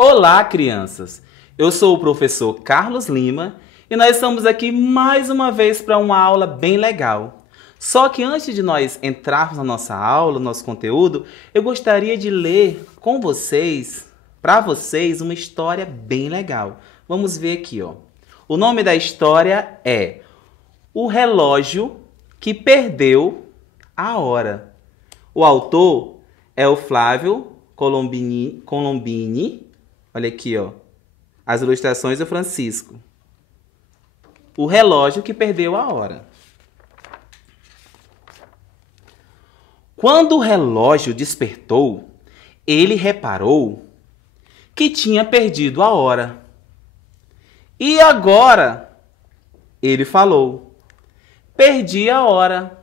Olá, crianças! Eu sou o professor Carlos Lima e nós estamos aqui mais uma vez para uma aula bem legal. Só que antes de nós entrarmos na nossa aula, no nosso conteúdo, eu gostaria de ler com vocês, para vocês, uma história bem legal. Vamos ver aqui, ó. O nome da história é O Relógio que Perdeu a Hora. O autor é o Flávio Colombini. Olha aqui, ó. As ilustrações do Francisco. O relógio que perdeu a hora. Quando o relógio despertou, ele reparou que tinha perdido a hora. E agora? Ele falou. Perdi a hora.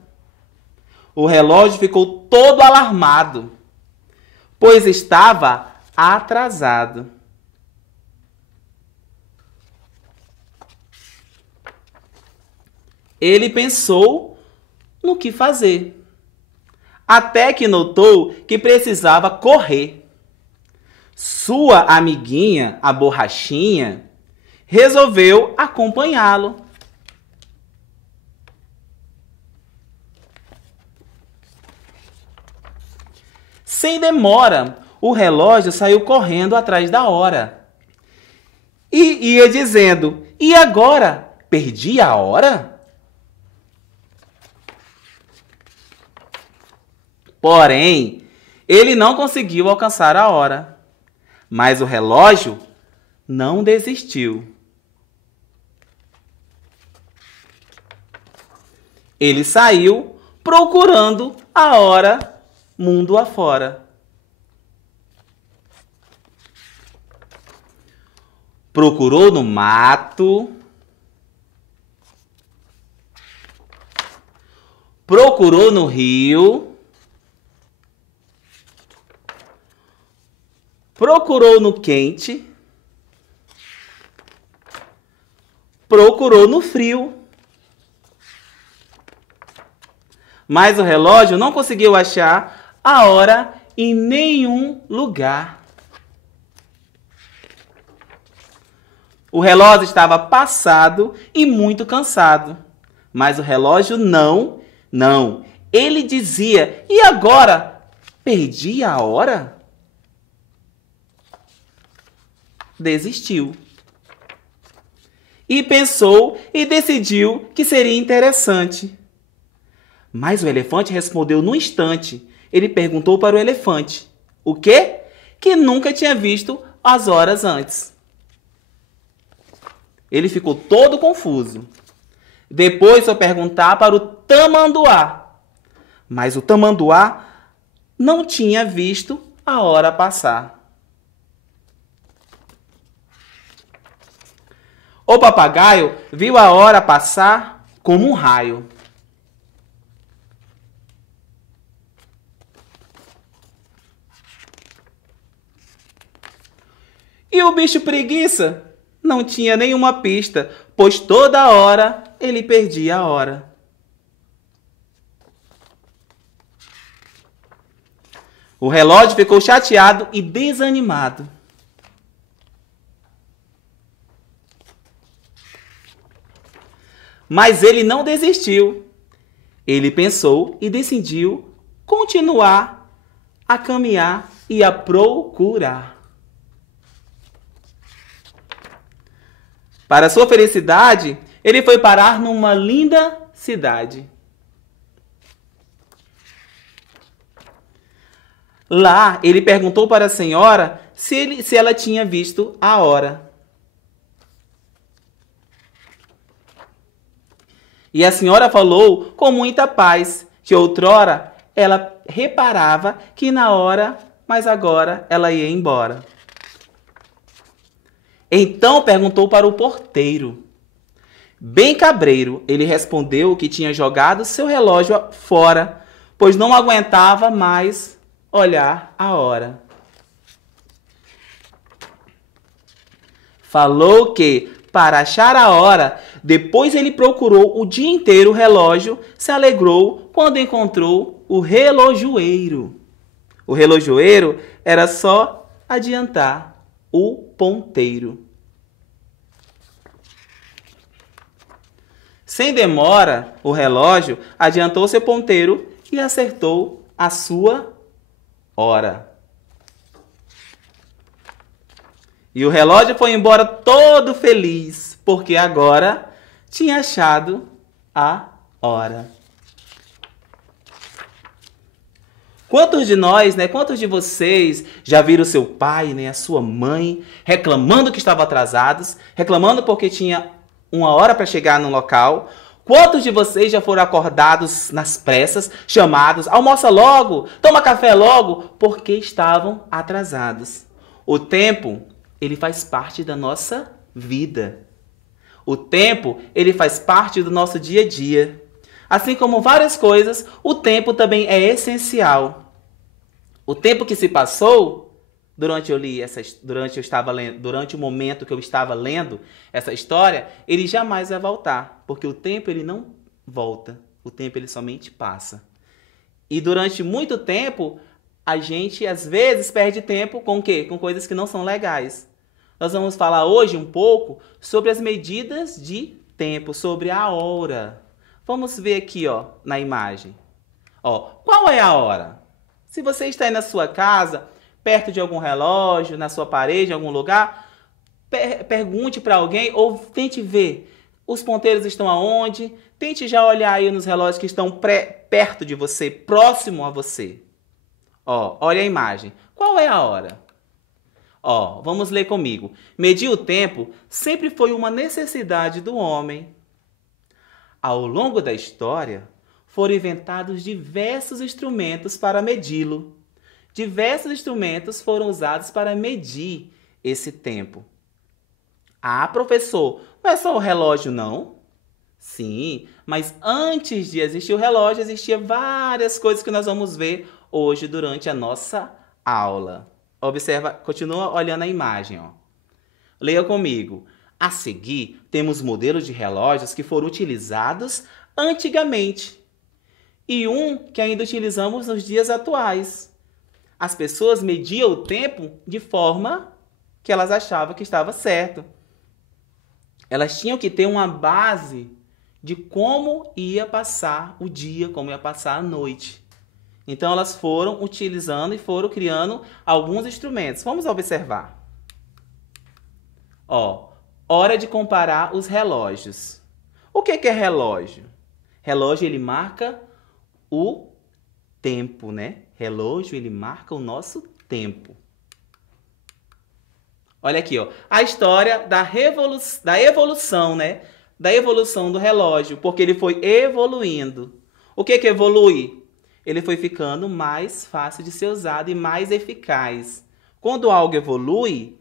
O relógio ficou todo alarmado, pois estava atrasado. Ele pensou no que fazer, até que notou que precisava correr. Sua amiguinha, a Borrachinha, resolveu acompanhá-lo. Sem demora, o relógio saiu correndo atrás da hora. E ia dizendo, e agora? Perdi a hora? Porém, ele não conseguiu alcançar a hora. Mas o relógio não desistiu. Ele saiu procurando a hora mundo afora. Procurou no mato. Procurou no rio. Procurou no quente. Procurou no frio. Mas o relógio não conseguiu achar a hora em nenhum lugar. O relógio estava passado e muito cansado. Mas o relógio não. Ele dizia, e agora? Perdi a hora? Desistiu. E pensou e decidiu que seria interessante. Mas o elefante respondeu num instante. Ele perguntou para o elefante. O quê? Que nunca tinha visto as horas antes. Ele ficou todo confuso. Depois foi perguntar para o tamanduá. Mas o tamanduá não tinha visto a hora passar. O papagaio viu a hora passar como um raio. E o bicho preguiça não tinha nenhuma pista, pois toda hora ele perdia a hora. O relógio ficou chateado e desanimado. Mas ele não desistiu. Ele pensou e decidiu continuar a caminhar e a procurar. Para sua felicidade, ele foi parar numa linda cidade. Lá, ele perguntou para a senhora se ela tinha visto a hora. E a senhora falou com muita paz que outrora ela reparava que na hora, mas agora ela ia embora. Então perguntou para o porteiro. Bem cabreiro, ele respondeu que tinha jogado seu relógio fora, pois não aguentava mais olhar a hora. Falou que, para achar a hora, depois ele procurou o dia inteiro o relógio, se alegrou quando encontrou o relojoeiro. O relojoeiro era só adiantar o ponteiro. Sem demora, o relógio adiantou seu ponteiro e acertou a sua hora. E o relógio foi embora todo feliz, porque agora tinha achado a hora. Quantos de nós, quantos de vocês já viram o seu pai, a sua mãe reclamando que estavam atrasados, reclamando porque tinha uma hora para chegar no local? Quantos de vocês já foram acordados nas pressas, chamados, almoça logo, toma café logo, porque estavam atrasados? O tempo, ele faz parte da nossa vida. O tempo, ele faz parte do nosso dia a dia. Assim como várias coisas, o tempo também é essencial. O tempo que se passou durante o momento que eu estava lendo essa história, ele jamais vai voltar, porque o tempo ele não volta, o tempo ele somente passa. E durante muito tempo, a gente às vezes perde tempo com o quê? Com coisas que não são legais. Nós vamos falar hoje um pouco sobre as medidas de tempo, sobre a hora. Vamos ver aqui, na imagem. Qual é a hora? Se você está aí na sua casa, perto de algum relógio, na sua parede, em algum lugar, pergunte para alguém ou tente ver. Os ponteiros estão aonde? Tente já olhar aí nos relógios que estão perto de você, próximo a você. Olha a imagem. Qual é a hora? Vamos ler comigo. Medir o tempo sempre foi uma necessidade do homem. Ao longo da história, foram inventados diversos instrumentos para medi-lo. Diversos instrumentos foram usados para medir esse tempo. Ah, professor, não é só o relógio, não? Sim, mas antes de existir o relógio, existiam várias coisas que nós vamos ver hoje durante a nossa aula. Observa, continua olhando a imagem. Leia comigo. A seguir, temos modelos de relógios que foram utilizados antigamente e um que ainda utilizamos nos dias atuais. As pessoas mediam o tempo de forma que elas achavam que estava certo. Elas tinham que ter uma base de como ia passar o dia, como ia passar a noite. Então, elas foram utilizando e foram criando alguns instrumentos. Vamos observar. Hora de comparar os relógios. O que é relógio? Relógio, ele marca o tempo, Relógio, ele marca o nosso tempo. Olha aqui, a história da evolução, Da evolução do relógio, porque ele foi evoluindo. O que evolui? Ele foi ficando mais fácil de ser usado e mais eficaz. Quando algo evolui,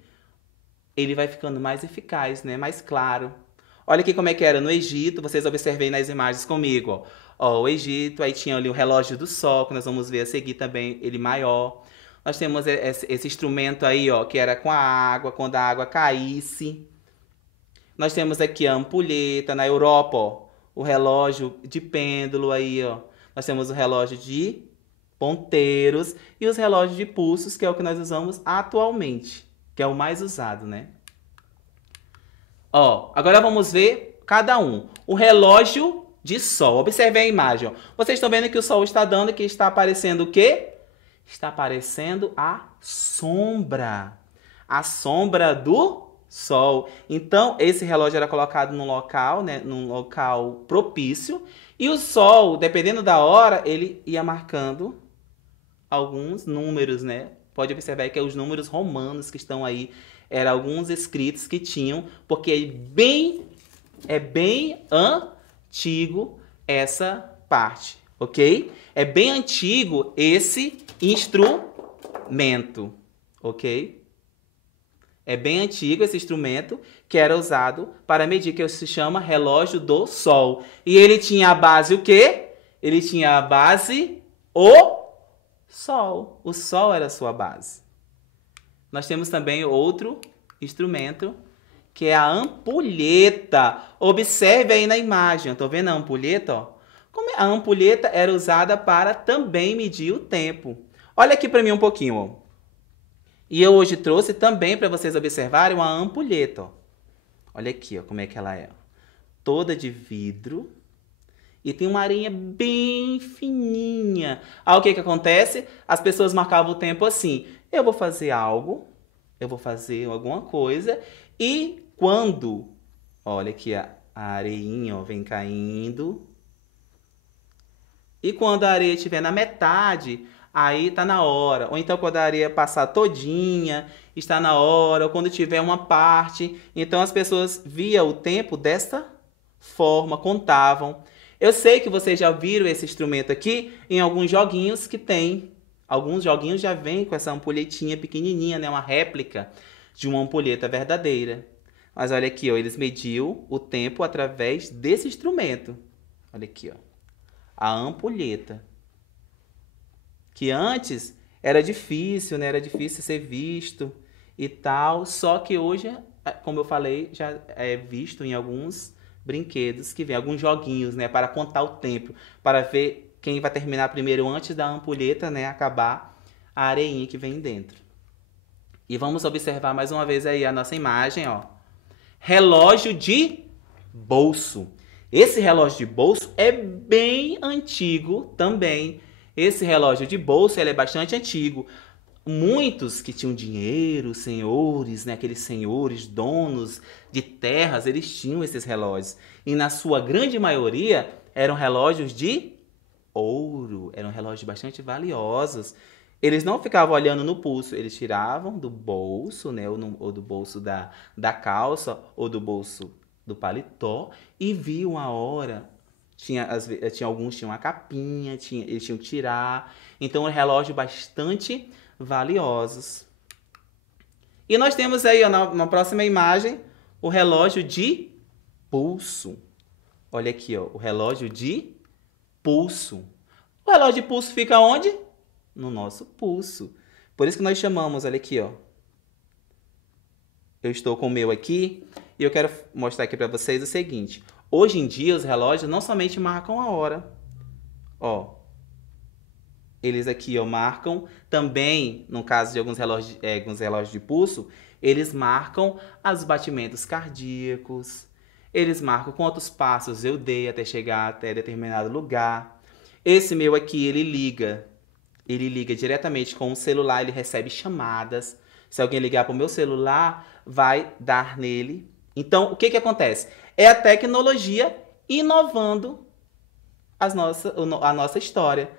ele vai ficando mais eficaz, mais claro. Olha aqui como é que era no Egito, vocês observem nas imagens comigo. O Egito, aí tinha ali o relógio do sol, que nós vamos ver a seguir também, ele maior. Nós temos esse instrumento aí, que era com a água, quando a água caísse. Nós temos aqui a ampulheta, na Europa, o relógio de pêndulo aí, Nós temos o relógio de ponteiros e os relógios de pulsos, que é o que nós usamos atualmente, que é o mais usado, Agora vamos ver cada um. O relógio de sol. Observe a imagem, Vocês estão vendo que o sol está dando, que está aparecendo o quê? Está aparecendo a sombra. A sombra do sol. Então, esse relógio era colocado num local propício. E o sol, dependendo da hora, ele ia marcando alguns números, Pode observar que é os números romanos que estão aí. Eram alguns escritos que tinham, porque é bem antigo essa parte, ok? É bem antigo esse instrumento, ok? É bem antigo esse instrumento que era usado para medir, que se chama relógio do sol. E ele tinha a base o quê? Ele tinha a base o sol. O sol era a sua base. Nós temos também outro instrumento, que é a ampulheta. Observe aí na imagem. Estou vendo a ampulheta? Como a ampulheta era usada para também medir o tempo. Olha aqui para mim um pouquinho. E eu hoje trouxe também para vocês observarem uma ampulheta, ó. Olha aqui, ó, como é que ela é. Toda de vidro. E tem uma areinha bem fininha. Aí o que que acontece? As pessoas marcavam o tempo assim. Eu vou fazer algo. Eu vou fazer alguma coisa. E quando... Olha aqui a areinha, ó, vem caindo. E quando a areia estiver na metade, aí tá na hora. Ou então quando a areia passar todinha, está na hora. Ou quando tiver uma parte. Então as pessoas viam o tempo desta forma, contavam. Eu sei que vocês já viram esse instrumento aqui em alguns joguinhos que tem. Alguns joguinhos já vêm com essa ampulhetinha pequenininha, né? Uma réplica de uma ampulheta verdadeira. Mas olha aqui, ó, eles mediam o tempo através desse instrumento. Olha aqui, ó. A ampulheta. Que antes era difícil, né? Era difícil ser visto e tal. Só que hoje, como eu falei, já é visto em alguns brinquedos que vem, alguns joguinhos, né? Para contar o tempo. Para ver quem vai terminar primeiro antes da ampulheta, né? Acabar a areinha que vem dentro. E vamos observar mais uma vez aí a nossa imagem, ó. Relógio de bolso. Esse relógio de bolso é bem antigo também. Esse relógio de bolso ele é bastante antigo. Muitos que tinham dinheiro, senhores, né, aqueles senhores, donos de terras, eles tinham esses relógios. E na sua grande maioria eram relógios de ouro. Eram relógios bastante valiosos. Eles não ficavam olhando no pulso, eles tiravam do bolso, né, ou do bolso da calça, ou do bolso do paletó, e viam a hora. Tinha alguns tinham uma capinha, eles tinham que tirar. Então, um relógio bastante valiosos. E nós temos aí, ó, na próxima imagem, o relógio de pulso. Olha aqui, ó, o relógio de pulso. O relógio de pulso fica onde? No nosso pulso. Por isso que nós chamamos, olha aqui, ó. Eu estou com o meu aqui e eu quero mostrar aqui para vocês o seguinte. Hoje em dia, os relógios não somente marcam a hora. Ó. Eles aqui, ó, marcam também, no caso de alguns relógios de pulso, eles marcam os batimentos cardíacos. Eles marcam quantos passos eu dei até chegar até determinado lugar. Esse meu aqui, ele liga diretamente com o celular, ele recebe chamadas. Se alguém ligar para o meu celular, vai dar nele. Então, o que que acontece? É a tecnologia inovando a nossa história.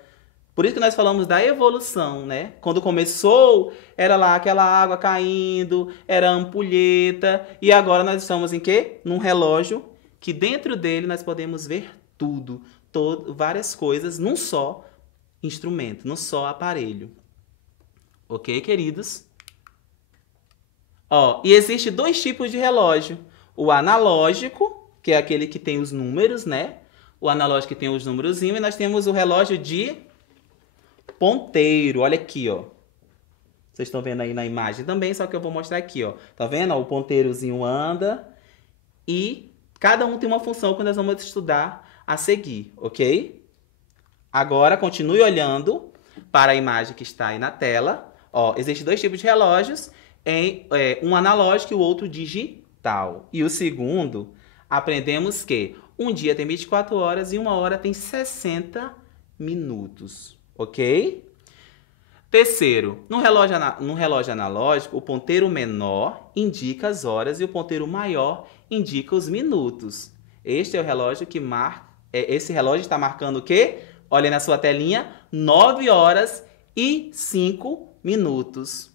Por isso que nós falamos da evolução, né? Quando começou, era lá aquela água caindo, era ampulheta. E agora nós estamos em quê? Num relógio que dentro dele nós podemos ver tudo, várias coisas num só instrumento, num só aparelho. Ok, queridos? Ó, e existe dois tipos de relógio. O analógico, que é aquele que tem os números, né? O analógico que tem os númerozinhos. E nós temos o relógio de ponteiro. Olha aqui, ó. Vocês estão vendo aí na imagem também, só que eu vou mostrar aqui, ó. Tá vendo? O ponteirozinho anda e cada um tem uma função que nós vamos estudar a seguir, ok? Agora, continue olhando para a imagem que está aí na tela. Ó, existem dois tipos de relógios, um analógico e o outro digital. E o segundo, aprendemos que um dia tem 24 horas e uma hora tem 60 minutos. Ok? Terceiro, no relógio analógico, o ponteiro menor indica as horas e o ponteiro maior indica os minutos. Este é o relógio que marca. Esse relógio está marcando o quê? Olha na sua telinha, 9 horas e 5 minutos.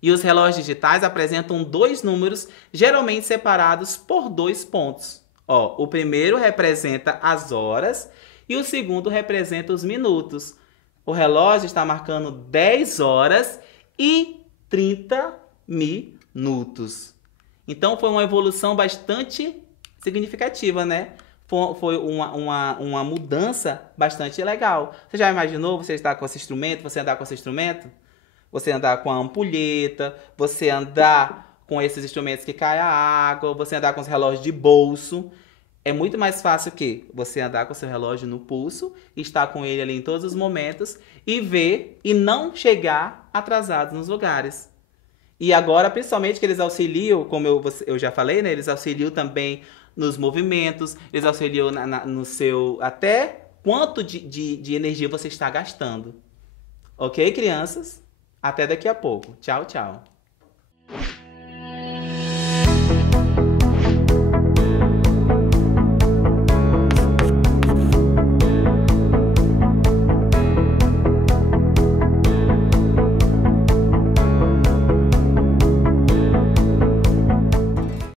E os relógios digitais apresentam dois números, geralmente separados por 2 pontos. Ó, o primeiro representa as horas e o segundo representa os minutos. O relógio está marcando 10 horas e 30 minutos. Então, foi uma evolução bastante significativa, né? Foi uma mudança bastante legal. Você já imaginou você estar com esse instrumento, você andar com esse instrumento? Você andar com a ampulheta, você andar com esses instrumentos que cai a água, você andar com os relógios de bolso. É muito mais fácil que você andar com seu relógio no pulso, estar com ele ali em todos os momentos e ver e não chegar atrasado nos lugares. E agora, principalmente que eles auxiliam, como eu já falei, né? Eles auxiliam também nos movimentos, eles auxiliam no seu... Até quanto de energia você está gastando. Ok, crianças? Até daqui a pouco. Tchau, tchau.